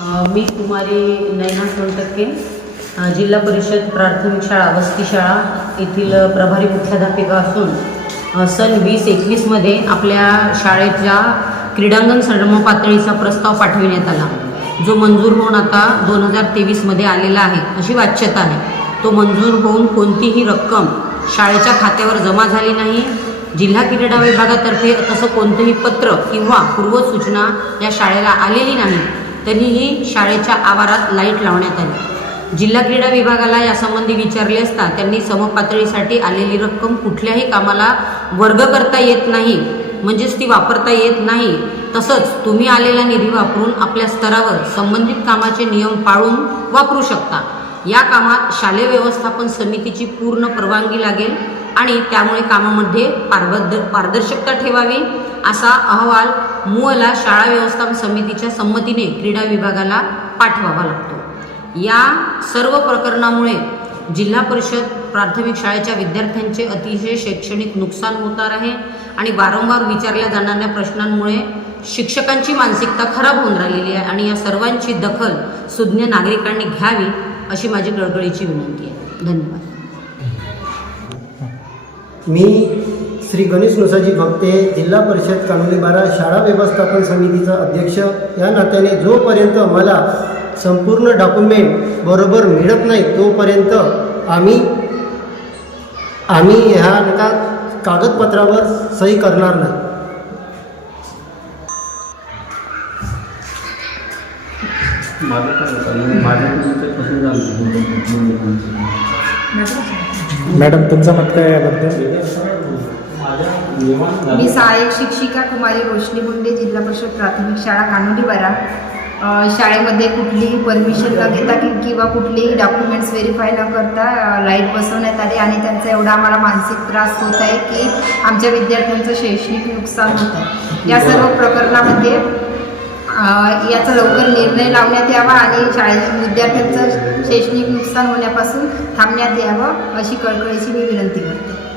मी कुमारी नैना सोनटक्के जिल्हा परिषद प्राथमिक शाळा वस्ती शाळा येथील प्रभारी मुख्याध्यापिका असून सन वीस एकवीसमध्ये आपल्या शाळेच्या क्रीडांगण सर्व पातळीचा प्रस्ताव पाठविण्यात आला. जो मंजूर होऊन आता दोन हजार तेवीसमध्ये आलेला आहे अशी वाच्यता आहे. तो मंजूर होऊन कोणतीही रक्कम शाळेच्या खात्यावर जमा झाली नाही. जिल्हा क्रीडा विभागातर्फे तसं कोणतंही पत्र किंवा पूर्वसूचना या शाळेला आलेली नाही. तरीही शाळेच्या आवारात लाइट लावण्यात आली. जिल्हा क्रीडा विभागाला यासंबंधी विचारले असता त्यांनी समपातळीसाठी आलेली रक्कम कुठल्याही कामाला वर्ग करता येत नाही म्हणजेच ती वापरता येत नाही. तसंच तुम्ही आलेला निधी वापरून आपल्या स्तरावर संबंधित कामाचे नियम पाळून वापरू शकता. या कामात शालेय व्यवस्थापन समितीची पूर्ण परवानगी लागेल आणि त्यामुळे कामामध्ये पारबद्ध पारदर्शकता ठेवावी असा अहवाल मूळला शाळा व्यवस्थापन समितीच्या संमतीने क्रीडा विभागाला पाठवावा लागतो. या सर्व प्रकरणामुळे जिल्हा परिषद प्राथमिक शाळेच्या विद्यार्थ्यांचे अतिशय शैक्षणिक नुकसान होणार आहे आणि वारंवार विचारल्या जाणाऱ्या प्रश्नांमुळे शिक्षकांची मानसिकता खराब होऊन राहिलेली आहे आणि या सर्वांची दखल सुज्ञ नागरिकांनी घ्यावी अशी माझी कळकळीची विनंती आहे. धन्यवाद. मी श्री गणेश नुसाजी भक्ते जिल्हा परिषद कानोली बारा शाळा व्यवस्थापन समितीचा अध्यक्ष. या नात्याने जोपर्यंत मला संपूर्ण डॉक्युमेंट बरोबर मिळत नाही तोपर्यंत आम्ही आम्ही ह्या नका कागदपत्रावर सही करणार नाही. माझं काय होतं माझ्याकडून ते कसं झालं मॅडम तुमचं मत काय याबद्दल? मी सहाय्यक शिक्षिका कुमारी रोशनी गुंडे जिल्हा परिषद प्राथमिक शाळा कानोलीवारा शाळेमध्ये कुठलीही परमिशन न घेता कि किंवा कुठलेही डॉक्युमेंट्स व्हेरीफाय न करता लाइट बसवण्यात आली आणि त्यांचा एवढा आम्हाला मानसिक त्रास होत आहे की आमच्या विद्यार्थ्यांचं शैक्षणिक नुकसान होत आहे. या सर्व प्रकरणामध्ये याचा लवकर निर्णय लावण्यात यावा आणि शाळेत विद्यार्थ्यांचं शैक्षणिक नुकसान होण्यापासून थांबण्यात यावं अशी कळकळीची मी विनंती करते.